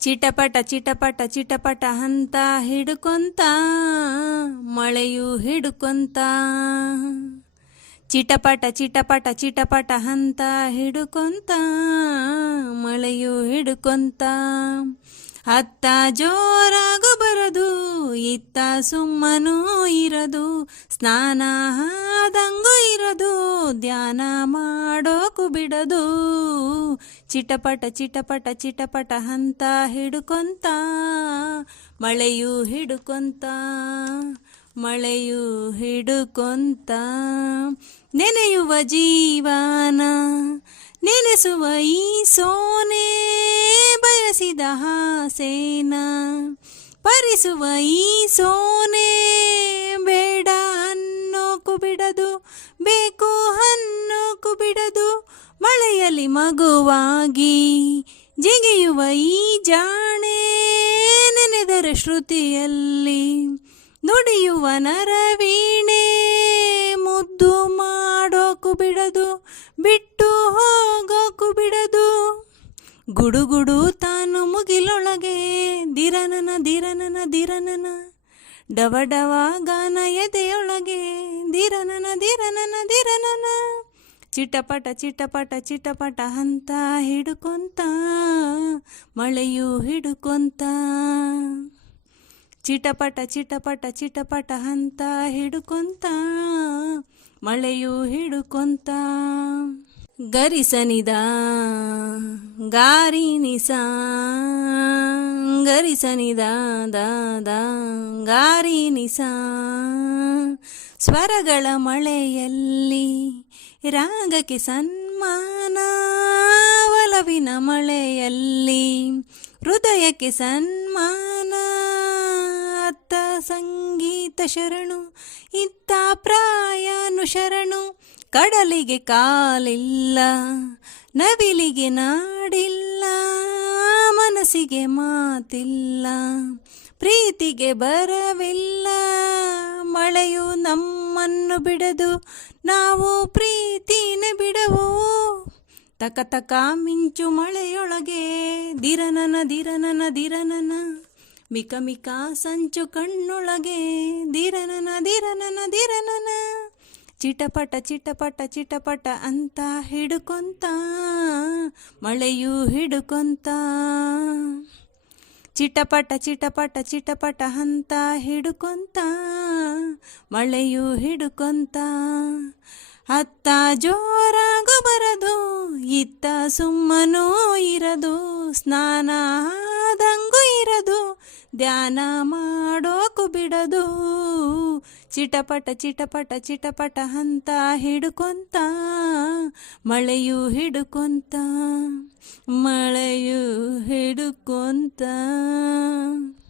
ಚಿಟಪಟ ಚಿಟಪಟ ಚಿಟಪಟ ಹಂತ ಹಿಡ್ಕೊಂತ ಮಳೆಯು ಹಿಡ್ಕೊಂತ ಚಿಟಪಟ ಚಿಟಪಟ ಚಿಟಪಟ ಹಂತ ಹಿಡ್ಕೊಂತ ಮಳೆಯು ಹಿಡ್ಕೊಂತ ಅತ್ತ ಜೋರಾಗು ಬರದು ಇತ್ತ ಸುಮ್ಮನೂ ಇರದು ಸ್ನಾನ ಆದಂಗೂ ಇರದು ಧ್ಯಾನ ಮಾಡೋಕು ಬಿಡದು ಚಿಟಪಟ ಚಿಟಪಟ ಚಿಟಪಟ ಹಂತ ಹಿಡ್ಕೊಂತ ಮಳೆಯು ಹಿಡ್ಕೊಂತ ಮಳೆಯು ಹಿಡ್ಕೊಂತ ನೆನೆಯುವ ಜೀವನ ನೆನೆಸುವ ಈ ಸೋನೆ ಬಯಸಿದ ಹಾಸೇನ ಪರಿಸುವ ಈ ಸೋನೆ ಬೇಡ ಅನ್ನೋಕು ಬಿಡದು ಬೇಕು ಅನ್ನೋಕು ಬಿಡದು ಮಳೆಯಲ್ಲಿ ಮಗುವಾಗಿ ಜಿಗಿಯುವ ಈ ಜಾಣೆ ನೆನೆದರ ಶ್ರುತಿಯಲ್ಲಿ ನುಡಿಯುವ ನರವೀಣೆ ಮುದ್ದು ಮಾಡೋಕು ಬಿಡದು ಬಿಟ್ಟು ಹೋಗೋಕು ಬಿಡದು ಗುಡುಗುಡು ತಾನು ಮುಗಿಲೊಳಗೆ ದಿರನನ ದಿರನನ ದಿರನನ ಡವ ಡವ ಗಾನ ಎದೆಯೊಳಗೆ ದಿರನನ ದಿರನನ ದಿರನನ ಚಿಟಪಟ ಚಿಟಪಟ ಚಿಟಪಟ ಹಂತ ಹಿಡ್ಕೊಂತ ಮಳೆಯು ಹಿಡ್ಕೊಂತ ಚಿಟಪಟ ಚಿಟಪಟ ಚಿಟಪಟ ಹಂತ ಹಿಡ್ಕೊಂತ ಮಳೆಯು ಹಿಡ್ಕೊಂತ ಗರಿಸನಿದ ಗಾರಿನಿಸ ಗರಿಸನಿದ ದಾದ ಗಾರಿನಿಸ ಸ್ವರಗಳ ಮಳೆಯಲ್ಲಿ ರಾಗಕ್ಕೆ ಸನ್ಮಾನ ಒಲವಿನ ಮಳೆಯಲ್ಲಿ ಹೃದಯಕ್ಕೆ ಸನ್ಮಾನ ಅತ್ತ ಸಂಗೀತ ಶರಣು ಇತ್ತ ಪ್ರಾಯನು ಶರಣು ಕಡಲಿಗೆ ಕಾಲಿಲ್ಲ ನವಿಲಿಗೆ ನಾಡಿಲ್ಲ ಮನಸ್ಸಿಗೆ ಮಾತಿಲ್ಲ ಪ್ರೀತಿಗೆ ಬರವಿಲ್ಲ ಮಳೆಯು ನಮ್ಮನ್ನು ಬಿಡದು ನಾವು ಪ್ರೀತಿನ ಬಿಡವು ತಕ ತಕ ಮಿಂಚು ಮಳೆಯೊಳಗೆ ದಿರನನ ದಿರನನ ದಿರನನ ಮಿಕ ಮಿಕ ಸಂಚು ಕಣ್ಣೊಳಗೆ ದಿರನನ ದಿರನನ ದಿರನನ ಚಿಟಪಟ ಚಿಟಪಟ ಚಿಟಪಟ ಅಂತ ಹಿಡ್ಕೊಂತ ಮಳೆಯು ಹಿಡ್ಕೊಂತ ಚಿಟಪಟ ಚಿಟಪಟ ಚಿಟಪಟ ಹಂತ ಹಿಡ್ಕೊಂತ ಮಳೆಯು ಹಿಡ್ಕೊಂತ ಅತ್ತ ಜೋರಾಗ ಬರದು ಇತ್ತ ಸುಮ್ಮನೂ ಇರದು ಸ್ನಾನ ಆದಂಗೂ ಇರದು ಧ್ಯಾನ ಮಾಡೋಕು ಬಿಡದು ಚಿಟಪಟ ಚಿಟಪಟ ಚಿಟಪಟ ಹಂತ ಹಿಡ್ಕೊಂತ ಮಳೆಯು ಹಿಡ್ಕೊಂತ